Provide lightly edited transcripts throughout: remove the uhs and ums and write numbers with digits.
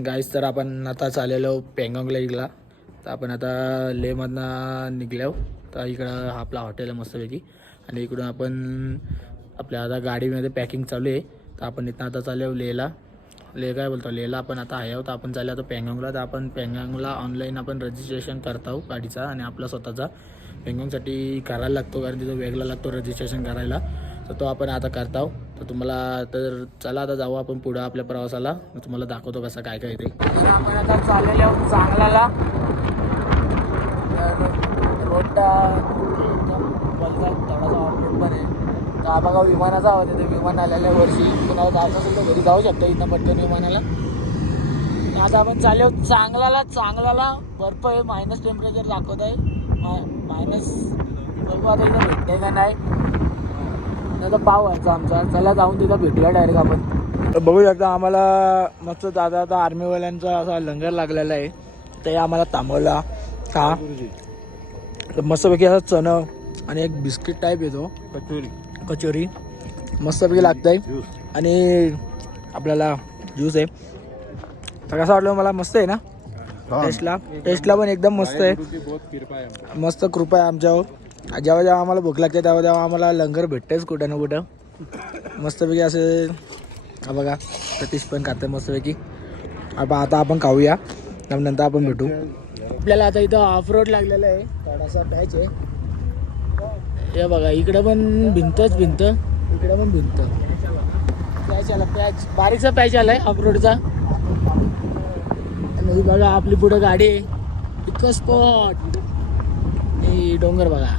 Morning guys. तर आपण आता चाललेलो पेंगॉंग लेकला. तर आपण आता लेहमधनं निघलो. तर इकडं आपला हॉटेल आहे मस्तपैकी आणि इकडून आपण आपल्या आता गाडीमध्ये पॅकिंग चालू आहे. तर आपण इथं आता चाललो लेहला. लेह काय बोलतो लेहला आपण आता आहे आहोत. आपण चाललो आता पेंगॉंगला. तर आपण पेंगॉंगला ऑनलाईन आपण रजिस्ट्रेशन करतो गाडीचा आणि आपला स्वतःचा पेंगॉंगसाठी करायला लागतो, कारण तिथं वेगळा लागतो रजिस्ट्रेशन करायला. तर तो आपण आता करतो. तर तुम्हाला तर चला आता जाऊ आपण पुढं आपल्या प्रवासाला. तुम्हाला दाखवतो कसं काय काय ते. आपण आता चाललेलो आहोत चांगल्याला. रोडला थोडासा ऑफरोड पण आहे. तर हा बघा विमानाचा आवाज येतो. विमान आलेल्या वर्षी कुणाला जायचं असेल तर घरी जाऊ शकतो इथं पटकन विमानाला. आता आपण चाललो चांगल्याला. चांगल्याला बर्फ आहे, मायनस टेम्परेचर दाखवत आहे. मायनस बघू आता इथं भेटते का नाही. आता पाव व्हायचा आमचा. चला जाऊन तिथं भेटूया डायरेक्ट आपण. तर बघू शकता आम्हाला मस्त दादा आता आर्मीवाल्यांचा असा लंगर लागलेला आहे. ते आम्हाला थांबवला का मस्तपैकी असा चणं आणि एक बिस्किट टाईप येतो कचोरी मस्तपैकी लागतंय आणि आपल्याला ज्यूस आहे. तर कसं वाटलं मला? मस्त आहे ना टेस्टला पण एकदम मस्त आहे. मस्त कृपा आहे आमच्यावर. जेव्हा जेव्हा आम्हाला भूक लागते तेव्हा तेव्हा आम्हाला लंगर भेटतेच कुठं ना कुठं. मस्तपैकी असे हा बघा सतीश पण खाते मस्तपैकी. आता आपण खाऊया नंतर आपण भेटू. आपल्याला आता इथं ऑफ रोड लागलेलं आहे. थोडासा पॅच आहे. हे बघा इकडं पण भिंतच भिंत, इकडं पण भिंत. पॅच आला, पॅच बारीकचा पॅच आलाय ऑफ रोडचा. आणि बघा आपली पुढं गाडी आहे. इतकं स्पॉट हे डोंगर बघा.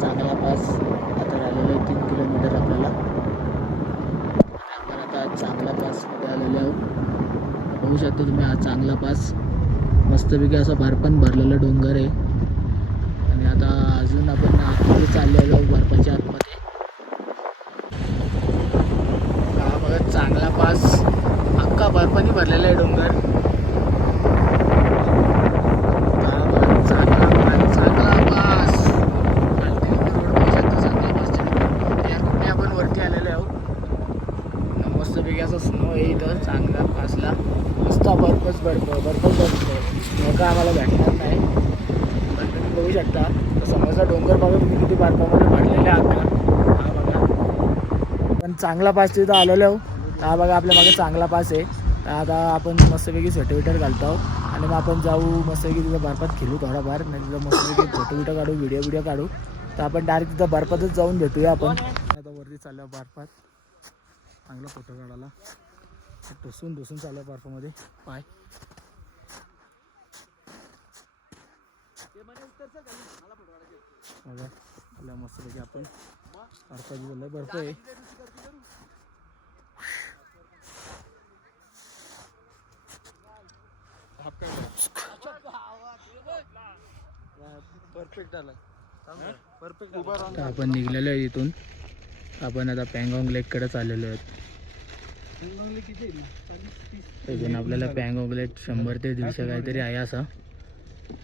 चांगला पास आता राहिलेलं आहे 3 किलोमीटर आपल्याला. आपण आता चांगला पासमध्ये आलेलो आहोत. बघू शकता तुम्ही हा चांगला पास. मस्तपैकी असं बर्फानं भरलेलं डोंगर आहे. आणि आता अजून आपण आतमध्ये चाललेलो बर्फाच्या आतमध्ये. हा बघा चांगला पास अख्खा बर्फाने भरलेला आहे डोंगर. मस्तपैकी असं स्नो आहे इथं चांगला पासला. मस्त बर्फच स्नो का आम्हाला भेटणार नाही. पण तुम्ही बघू शकता तर समोरचा डोंगर बघा तुम्ही किती बर्फामध्ये भरलेले आहात का. हा बघा पण चांगला पास तिथं आलेलो आहो. हा बघा आपल्या मागे चांगला पास आहे. तर आता आपण मस्तपैकी स्वेटर काढतो आणि मग आपण जाऊ मस्तपैकी तिथं बर्फात खेळू थोडाफार. नाही तिथं मस्तपैकी फोटो काढू, व्हिडिओ काढू. तर आपण डायरेक्ट तिथं बर्फातच जाऊन भेटूया आपण. आता वरती चाललो बर्फात चांगला फोटो काढायला. ढुसून चालू आहे बर्फामध्ये पाय. बघा मस्तपैकी आपण बर्फाची झालं बर्फ आहे. परफेक्ट आला. आपण निघलेलो आहे इथून. आपण आता पँगॉंग लेककडे चाललेलो आहेत. इथून आपल्याला पँगॉंग लेक 100 ते 150 काहीतरी आहे असा.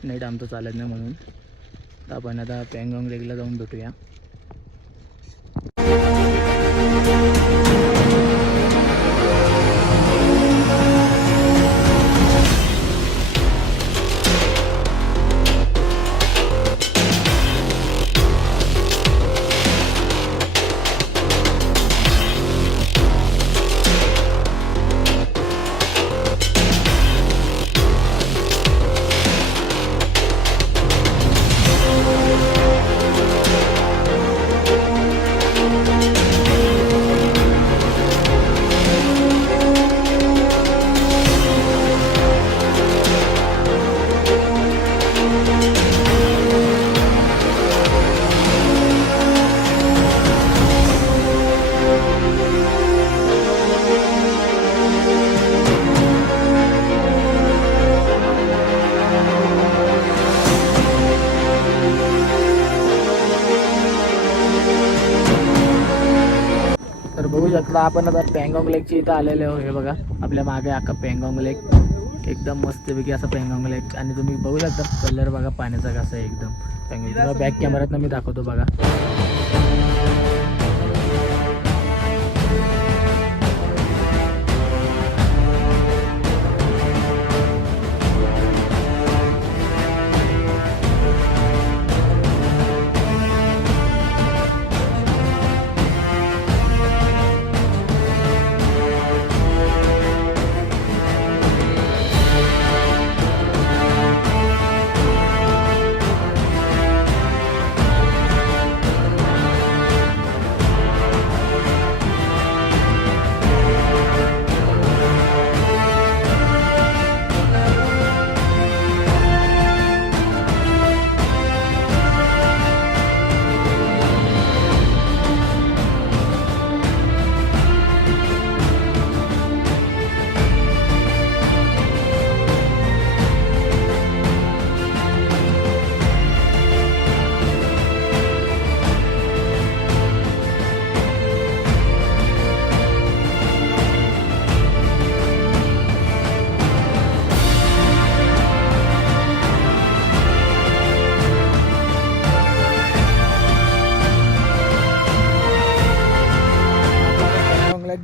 नेट आमचं चालत नाही म्हणून. तर आपण आता पँगॉंग लेकला जाऊन भेटूया. बघू शकता आपण आता पँगॉंग लेकची इथं आलेले आहो. हे बघा आपल्या मागे अख्खा पँगॉंग लेक, एकदम मस्तपैकी असा पँगॉंग लेक. आणि तुम्ही बघू शकता कलर बघा पाण्याचा कसा आहे एकदम पँगॉंग. बॅक कॅमेऱ्यात मी दाखवतो बघा.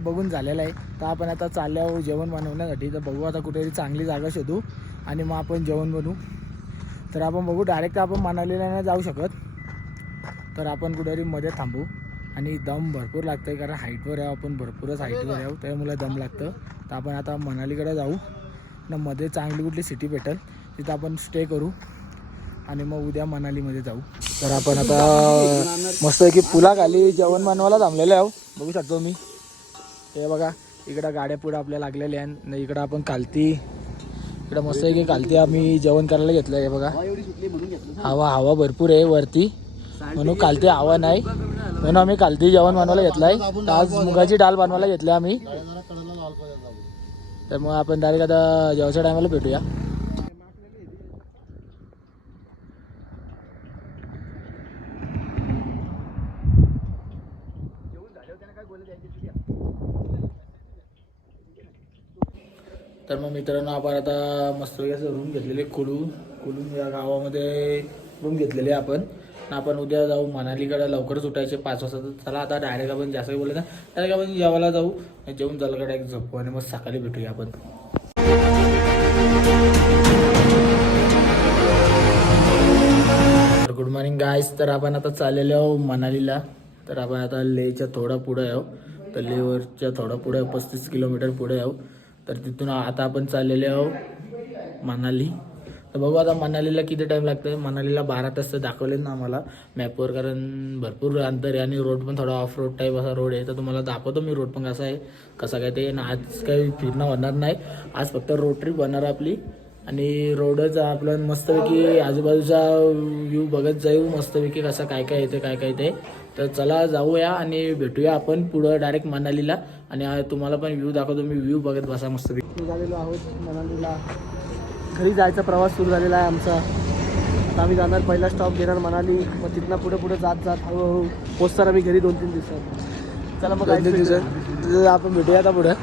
बघून झालेला आहे. तर आपण आता चाललो जेवण बनवण्यासाठी. तर बघू आता कुठेतरी चांगली जागा शोधू आणि मग आपण जेवण बनवू. तर आपण बघू डायरेक्ट आपण मनालीला नाही जाऊ शकत, तर आपण कुठेतरी मध्ये थांबू. आणि दम भरपूर लागतं आहे कारण हाईटवर आहे आपण, भरपूरच हाईटवर आहे त्यामुळे दम लागतं. तर आपण आता मनालीकडे जाऊ ना, मध्ये चांगली कुठली सिटी भेटेल तिथं आपण स्टे करू आणि मग उद्या मनालीमध्ये जाऊ. तर आपण आता मस्त की पुलाखाली जेवण बनवायला थांबलेले आहो. बघू शकतो मी हे बघा इकडं गाड्या पुढं आपल्या लागलेल्या आहे. इकडं आपण कालती इकडं मस्त आहे की कालती आम्ही जेवण करायला घेतलं आहे. बघा हवा भरपूर आहे वरती म्हणून कालती हवा नाही म्हणून आम्ही कालती जेवण बनवायला घेतलं आहे. आज मुगाची डाळ बनवायला घेतली आम्ही. त्यामुळे आपण डायरेक्ट आता जेवायच्या टायमाला भेटूया. तर मग मित्रांनो आपण आता मस्त असं रूम घेतलेले कुलून या गावामध्ये रूम घेतलेले आपण उद्या जाऊ मनालीकडे. लवकरच उठायचे 5 वाजता. तर चला आता डायरेक्ट आपण जास्त बोलत नाही, डायरेक्ट आपण जेवायला जाऊ. जेवून झालं एक झोपू आणि मग सकाळी भेटूया आपण. तर गुड मॉर्निंग गाईज. तर आपण आता चाललेलो आहो मनालीला. तर आपण आता लेहच्या थोडा पुढे आहो. तर लेहवरच्या थोडा पुढे 35 किलोमीटर पुढे आहो. तर तिथून आता आपण चाललेले आहो मनाली. तर बघू आता मनालीला किती टाईम लागतं आहे. मनालीला 12 तास दाखवले ना आम्हाला मॅपवर, कारण भरपूर अंतर आहे आणि रोड पण थोडा ऑफ रोड टाईप असा रोड आहे. तर तुम्हाला दाखवतो मी रोड पण कसा आहे कसा काय ते. आज काही फिरणं होणार नाही, आज फक्त रोड ट्रिप होणार आपली. आणि रोडच आपलं मस्तपैकी आजूबाजूचा व्ह्यू बघत जाऊ मस्तपैकी कसा काय काय येते काय काय ते. तर चला जाऊया आणि भेटूया आपण पुढं डायरेक्ट मनालीला. आणि तुम्हाला पण व्ह्यू दाखवतो मी, व्ह्यू बघत बसा मस्तपैकी. झालेलो आहोत मनालीला, घरी जायचा प्रवास सुरू झालेला आहे आमचा. आता आम्ही जाणार, पहिला स्टॉप घेणार मनाली, मग तिथनं पुढे जात हळूहळू पोचणार आम्ही घरी 2-3 दिवसात. चला मग 2-3 दिवसात आपण भेटूया आता पुढं.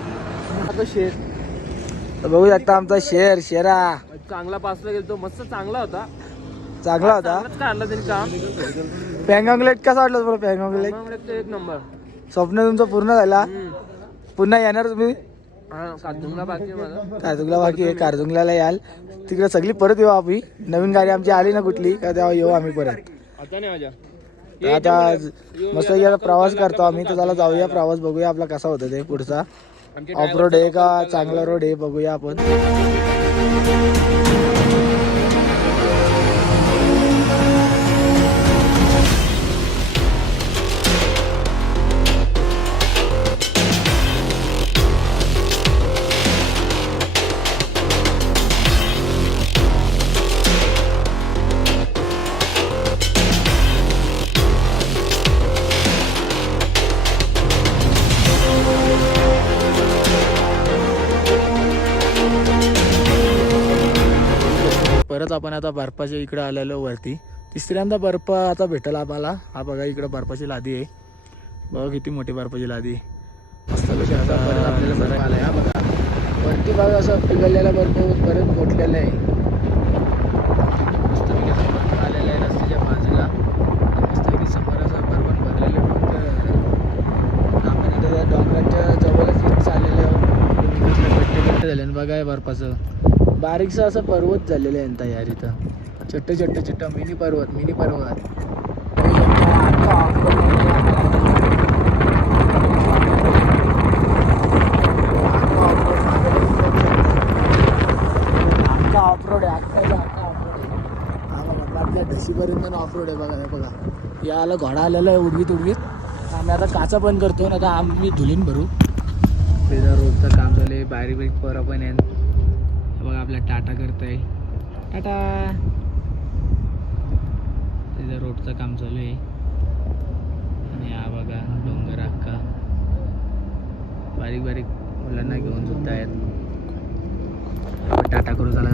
आता शेर तर बघू शकता आमचा शेरा चांगला पासला गेलो, मस्त चांगला होता काढला त्यांनी काम. पँगॉंग लेक कसा वाटलं तुम्हाला? पँगॉंग लेक एक नंबर. स्वप्न तुमचं पूर्ण झाला. पुन्हा येणार तुम्ही? कारदुंगला बाकी आहे. कारदुंगला याल तिकडे सगळी परत येऊ आम्ही. नवीन गाडी आमची आली ना कुठली का तेव्हा येऊ आम्ही परत. आता मस्त प्रवास करतो आम्ही. तर त्याला जाऊया प्रवास बघूया आपला कसा होता ते पुढचा. ऑफ रोड आहे का चांगला रोड आहे बघूया आपण. परत आपण आता बर्फाच्या इकडे आलेलो वरती. तिसऱ्यांदा बर्फ आता भेटेल आम्हाला. हा बघा इकडं बर्फाची लादी आहे. बघा किती मोठी बर्फाची लादी. असा परत आपल्याला बर्फ आला आहे. हा बघा वरती बघा असं पिघललेला बर्फ परत गोठलेला आहे. मस्तपैकी असा बर्फ आलेला आहे रस्त्याच्या बाजूला. मस्तपैकी समोर असं बर्फ भरलेलं आहे. फक्त आपण इथे त्या डोंगराच्या जवळच चाललेलं आहे. झाले बघा या बर्फाचं बारीकसा असं पर्वत झालेलं आहे आता यार इथं. छोट्ट मिनी पर्वत ऑफरोड आहे आपल्या ढशीपर्यंत ऑफरोड आहे. बघा बघा याला घोडा आलेला आहे उडवीत. आम्ही आता काचा बंद करतो ना आता आम्ही धुलीन भरू. त्याचा रोडचं काम चालू आहे. बारीक पोरं पण आहे. बघा आपल्या टाटा करतोय टाटा. त्याचं रोडचं काम चालू आहे. आणि हा बघा डोंगर अख्खा बारीक मुलांना घेऊन सुद्धा आहेत. टाटा करू झाला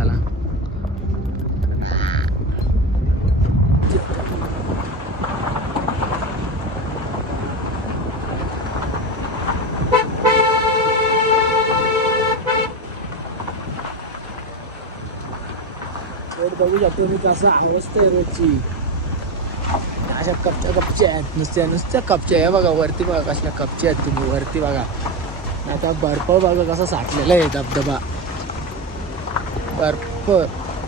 रोड बघू शकतो मी कसं अवस्था आहे रोडची. अशा कपच्या आहेत नुसत्या कपच्या आहे. बघा वरती बघा कसल्या कपच्या आहेत तुम्ही वरती बघा. आता बर्फ बघा कसा साठलेला आहे. धबधबा बर्फ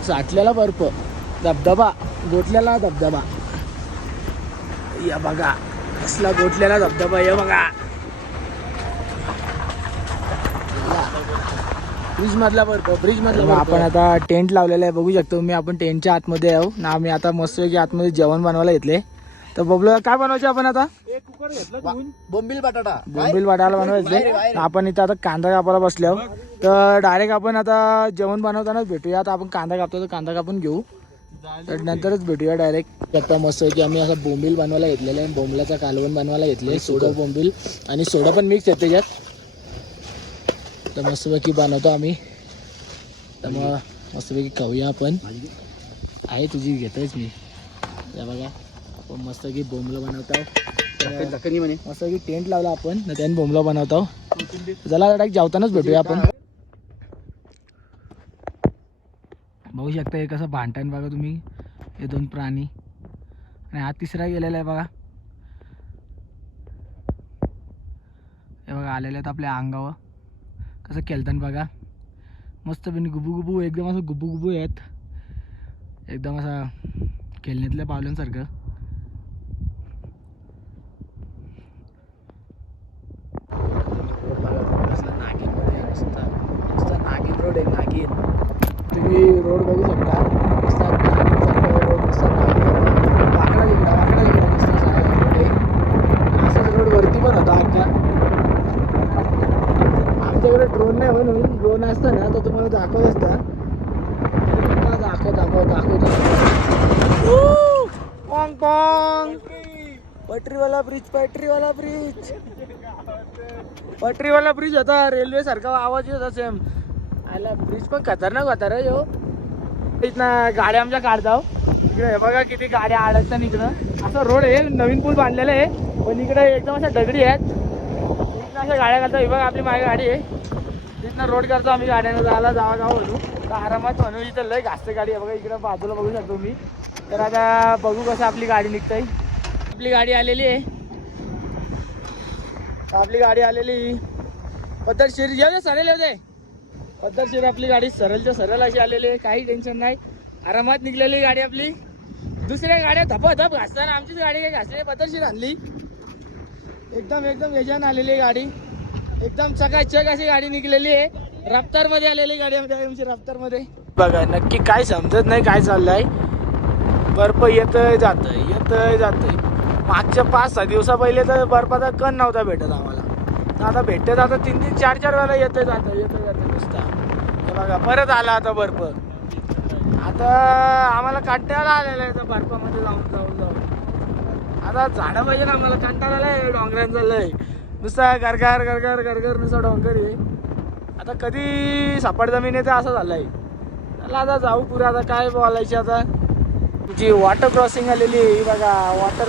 साठलेला बर्फ धबधबा गोठलेला धबधबा. या बघा कसला गोठलेला धबधबा या बघा. ब्रिज मधला आपण आता टेंट लावलेला आहे. बघू शकतो मी आपण टेंटच्या आतमध्ये आहो ना. आम्ही आता मस्त आतमध्ये जेवण बनवायला घेतले. तर बबलू काय बनवायचे आपण आता बोंबील बटाटा बनवायचे. आपण इथं आता कांदा कापायला बसले आहो. तर डायरेक्ट आपण आता जेवण बनवतानाच भेटूया. आता आपण कांदा कापतो तर कांदा कापून घेऊ तर नंतरच भेटूया डायरेक्ट. आता मस्त की आम्ही असं बोंबील बनवायला घेतलेलं आहे. बोंबलाचा कालवण बनवायला घेतले. सोडा बोंबील आणि सोडा पण मिक्स आहे त्याच्यात. तर मस्तपैकी बनवतो आम्ही. तर मग मस्तपैकी खाऊया आपण. आहे तुझी घेतोयच मी. या बघा आपण मस्तपैकी बोंबलं बनवतो. मस्तपैकी टेंट लावला आपण ना त्याने बोंबलं बनवतो. चला डायरेक्ट जेवतानाच भेटूया आपण. बघू शकता एक असं भांडण बघा तुम्ही. हे दोन प्राणी आणि हा तिसरा गेलेला आहे बघा. हे बघा आलेले आहेत आपल्या अंगावर. कसं केलतन बघा मस्त पण गुबू एकदम असं गुबू आहेत. एकदम असा खेळण्यातल्या पावलांसारखं. नागिनमध्ये नुसता नागिन रोड आहे. नागिन तुम्ही रोड बघू शकता. असाच रोड वरती पण होता अख्खा. आमच्याकडे ड्रोन नाही म्हणून ड्रोन असतं ना तर तुम्हाला दाखवत असता. दाखवतो पॉंग पॉंग. पटरीवाला ब्रिज होता. रेल्वे सारखा आवाज येत सेम. आला ब्रिज पण खतरनाक होता रे यो. इथनं गाड्या आमच्या काढताव. इकडे हे बघा किती गाड्या अडकतात इकडं. असा रोड आहे नवीन पूल बांधलेला आहे पण इकडे एकदम अशा दगडी आहेत. इथनं अशा गाड्या करतो. हे बघा आपली माझी गाडी आहे. तिथनं रोड करतो आम्ही गाड्यानं जावा म्हणू तर आरामात म्हणू. इथं लय घासत गाडी आहे बघा. इकडं बाजूला बघू शकतो मी. तर आता बघू कसं आपली गाडी निघताय. आपली गाडी आलेली आहे. पद्धतशीर येऊ दे सरळ येऊ दे. पद्धतशीर आपली गाडी सरळच्या सरळ अशी आलेली आहे. काही टेन्शन नाही. आरामात निघलेली गाडी आपली. दुसऱ्या गाड्या धप घासताना आमचीच गाडी काही घासली पद्धतशीर आणली. एकदम वेजान आलेली गाडी. एकदम चकाचक अशी गाडी निघलेली आहे. रफ्तार मध्ये आलेली गाडी आमची रफ्तार मध्ये. बघा नक्की काय समजत नाही काय चाललंय. बर्फ येतय जातय. मागच्या 5-6 दिवसा पहिले तर बर्फाचा कण नव्हता भेटत आम्हाला. आता भेटत आता 3-3, 4-4 वेळा येतय जातंय नुसता. हे बघा परत आला आता बर्फ. आता आम्हाला कंटाळा आलेला आहे बर्फामध्ये जाऊन. आता झाडं पाहिजे ना आम्हाला. कंटाळा आलाय डोंगरांचा लय. नुसता गरगर नुसता डोंगर आहे. आता कधी सापड जमीन येते असं झालंय. चला आता जाऊ पुढे. आता काय बोलायचे आता. जी वॉटर क्रॉसिंग आलेली आहे बघा. वॉटर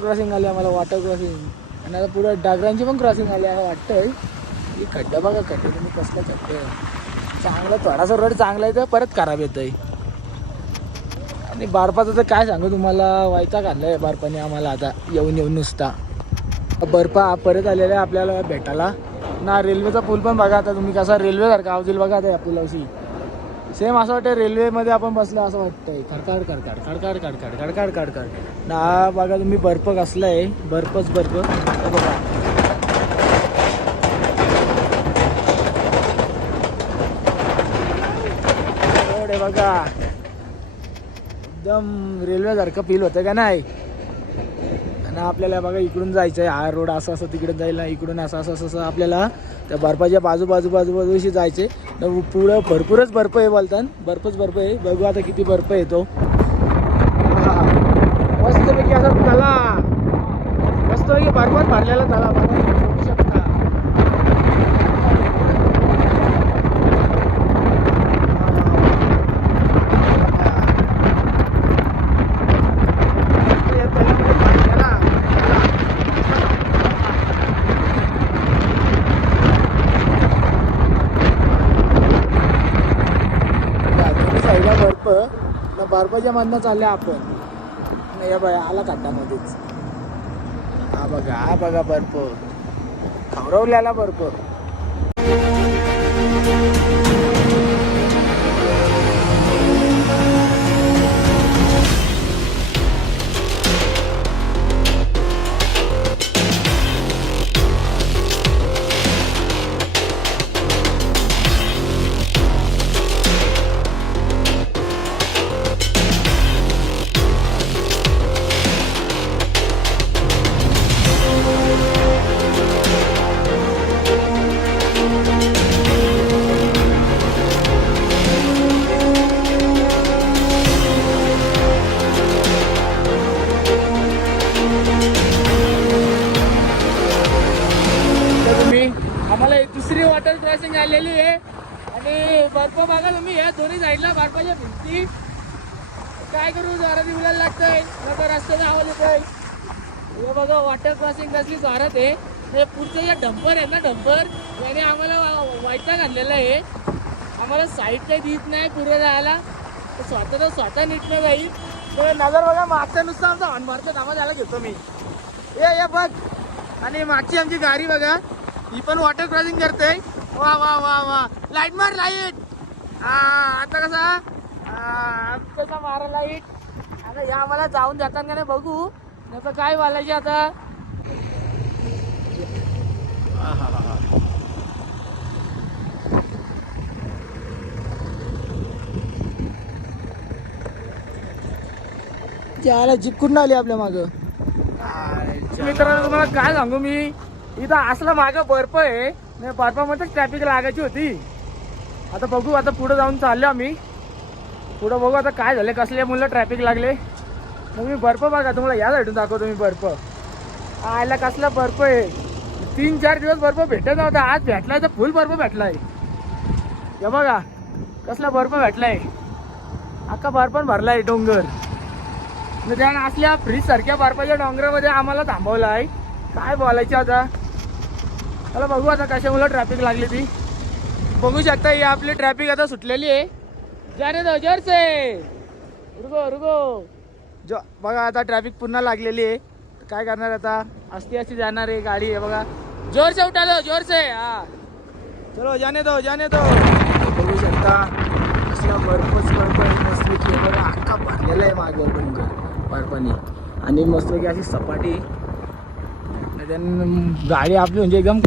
क्रॉसिंग आली आम्हाला. वॉटर क्रॉसिंग आणि आता पुढे डागरांची पण क्रॉसिंग आली आहे वाटतंय. ही खड्डा बघा, खड्डे तुम्ही कसला खड्डे चांगला, थोडासा रोड चांगला आहे तर परत खराब येतोय. आणि बर्फाचं तर काय सांगू तुम्हाला, वैताग आणलाय बर्फाने आम्हाला आता येऊन नुसता. बर्फ परत आलेला आहे आपल्याला भेटायला ना. रेल्वेचा पूल पण बघा आता तुम्ही, कसा रेल्वेसारखा आवाज येईल बघा आता या पुलावशी. सेम असं वाटतं रेल्वेमध्ये आपण बसलो असं वाटतंय. खडकाड खडकाड खडकाड खडकाड खडकाड खडकाड ना. बघा तुम्ही बर्फ कसला आहे, बर्फच बर्फ. बघा रोड आहे बघा, एकदम रेल्वेसारखं फील होतं का नाही. आणि आपल्याला बघा इकडून जायचं आहे, हा रोड असं तिकडे जाईल ना, इकडून असं आपल्याला त्या बर्फाच्या बाजूबाजूशी जायचे. पुढं भरपूरच बर्फ आहे बोलतात, बर्फच बर्फ आहे. बघू आता किती बर्फ येतो. मस्तपैकी असा तला, मस्तपैकी बर्फात भरलेला तला बघू शकता. बर्फाच्या मधनं चालले आपण. या बघा आला काटामध्येच. हा बघा बर्फ, खवरवलेला बर्फ. दुसरी वॉटर क्रॉसिंग आलेली आहे आणि बर्फ बघा तुम्ही, या दोन्ही साईडला बर्फाच्या भिंती. काय करू, जोरात उलायला लागतंय, नका रस्त्याचा आवाज येतोय. हे बघा वॉटर क्रॉसिंग कसली जोरात आहे. हे पुढचं जे डंपर आहे ना, डंपर याने आम्हाला वैताग आणलेला आहे. आम्हाला साईड काही दिसत नाही पुढे जायला, स्वतः नीट नाही जाईल. तर नजर बघा मागच्या नुसतं आमचा हॉर्न मारतो, आम्हाला त्याला घेतो मी. ये बघ. आणि मागची आमची गाडी बघा, ही पण वॉटर क्रॉसिंग करते. वा वा वा वा, लाईट मार लाईट. आता कसा मारा लाईट. आता या आम्हाला जाऊन जातात का नाही बघू, नाही तर काय बोलायचे आता. त्याला जिंकून आली आपल्या मागं. मित्रांनो तुम्हाला काय सांगू मी, इथं असला मागं बर्फ आहे, नाही बर्फामध्येच ट्रॅफिक लागायची होती. आता बघू, आता पुढे जाऊन चाललो आम्ही. पुढं बघू आता काय झालं, कसल्या मुलं ट्रॅफिक लागले. मग मी बर्फ बघा तुम्हाला या साईडून दाखवतो मी बर्फ. आयला कसला बर्फ आहे. 3-4 दिवस बर्फ भेटत नव्हता, आज भेटलाय तर फुल बर्फ भेटलाय. हे बघा कसला बर्फ भेटलाय, अख्खा बर्फ पण भरलाय डोंगर. त्यानं असल्या फ्रीज सारख्या बर्फाच्या डोंगरामध्ये आम्हाला थांबवलं आहे. काय बोलायचं आता. चला बघू आता कशामुळे ट्रॅफिक लागली ती. बघू शकता ही आपली ट्रॅफिक आता सुटलेली आहे. जाने दो जोर से, रुको बघा आता ट्रॅफिक पुन्हा लागलेली आहे. काय करणार आता, अशी जाणार आहे गाडी आहे बघा. जोर से उठा दो, जोर से. हा चलो जाने दो. बघू शकता असला बर्फच बर्फ मस्त बघा, अख्खा भरलेला आहे मागं डोंगर बर्फाने. आणि मस्त की अशी सपाटी, गाडी आपली म्हणजे एकदम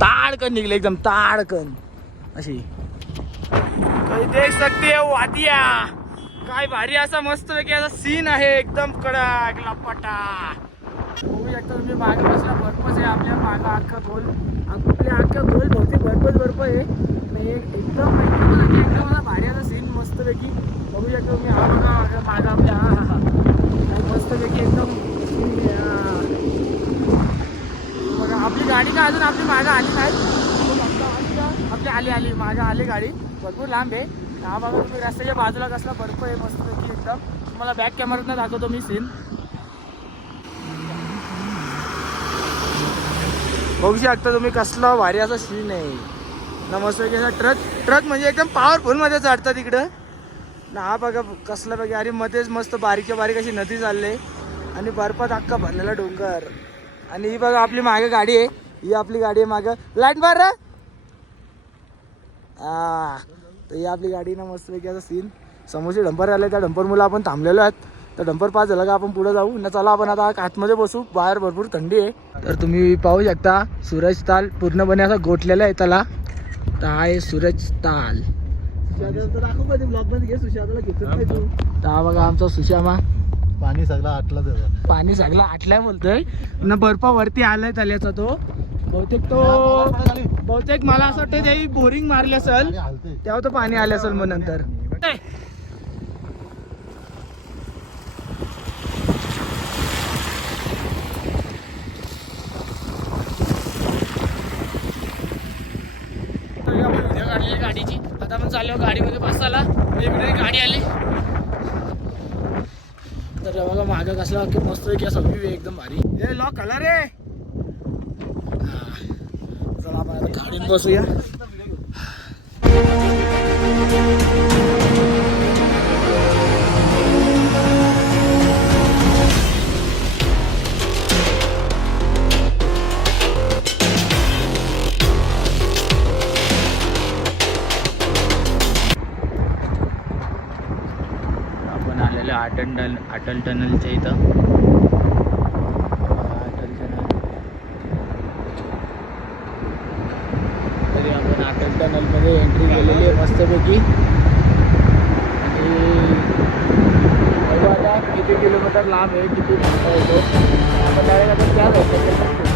ताडकन निघली, एकदम ताडकन अशी. देख सकते हो वादिया, काय भारी असा मस्त पैकी असा सीन आहे, एकदम कडक लपाटा. बघू शकता तुम्ही मागे बसला बर्फच आहे आपल्या मागं, अख्खा गोल भोवती बर्फ आहे. एकदम असा भारी असा सीन मस्त पैकी बघू शकता तुम्ही. हा बघा मागं आपल्या, हा मस्त पैकी एकदम बघा. आपली गाडी का अजून आपली मागं आली नाही, आपली आली मागं आली गाडी, भरपूर लांब आहे. हा बघा तुम्ही रस्त्याच्या बाजूला कसला बर्फ आहे मस्त पैकी एकदम. तुम्हाला बॅक कॅमेऱ्यातनं दाखवतो मी सीन. बघू शकता तुम्ही कसला भारी असा सीन आहे ना. मस्त असा ट्रक म्हणजे एकदम पॉवरफुल मध्ये चढतात इकडं ना. हा बघा कसला बघा. अरे मध्येच मस्त बारीकच्या बारीक अशी नदी चालले आणि बर्फात अख्खा भरलेला डोंगर. आणि ही बघा आपली मागे गाडी आहे. ही आपली गाडी आहे मागं. लाईट मार रे. तर ही आपली गाडी ना मस्त पैकी असा सीन. समोरचे डंपर आले, त्या डंपर मुलं आपण थांबलेलो आहेत. तर डंपर पास झाला का आपण पुढे जाऊ ना. चला आपण आता आतमध्ये बसू. बाहेर भरपूर थंडी आहे. तर तुम्ही पाहू शकता सूरज ताल पूर्णपणे असा गोठलेला आहे त्याला. तर हा आहे सूरज ताल. दाखव कधी ब्लॉग मध्ये घे. सुशांतला घेतच नाही तू. तर हा बघा आमचा सुशामा. पाणी सगळं आटलं. पाणी सगळं आटलाय बोलतोय ना. बर्फावरती आलाय त्याल्याचा तो बहुतेक मला असं वाटतं ते बोरिंग मारली असेल तेव्हा तो पाणी आले असेल. मग नंतर गाडीची आता आपण चाललो गाडीमध्ये बसायला. गाडी आली तर बघा मागं कसला मस्त की असं व्ह्यू एकदम भारी. हे लॉक कलर रे. चला आपण आता गाडीत बसूया. आपण आलेलो अटल टनलच्या इथं. अटल टनल तरी आपण अटल टनलमध्ये एंट्री केलेली आहे मस्तपैकी. आणि बघू आता किती किलोमीटर लांब आहे, किती घंटा येतो आपण डायरेक्ट आता त्या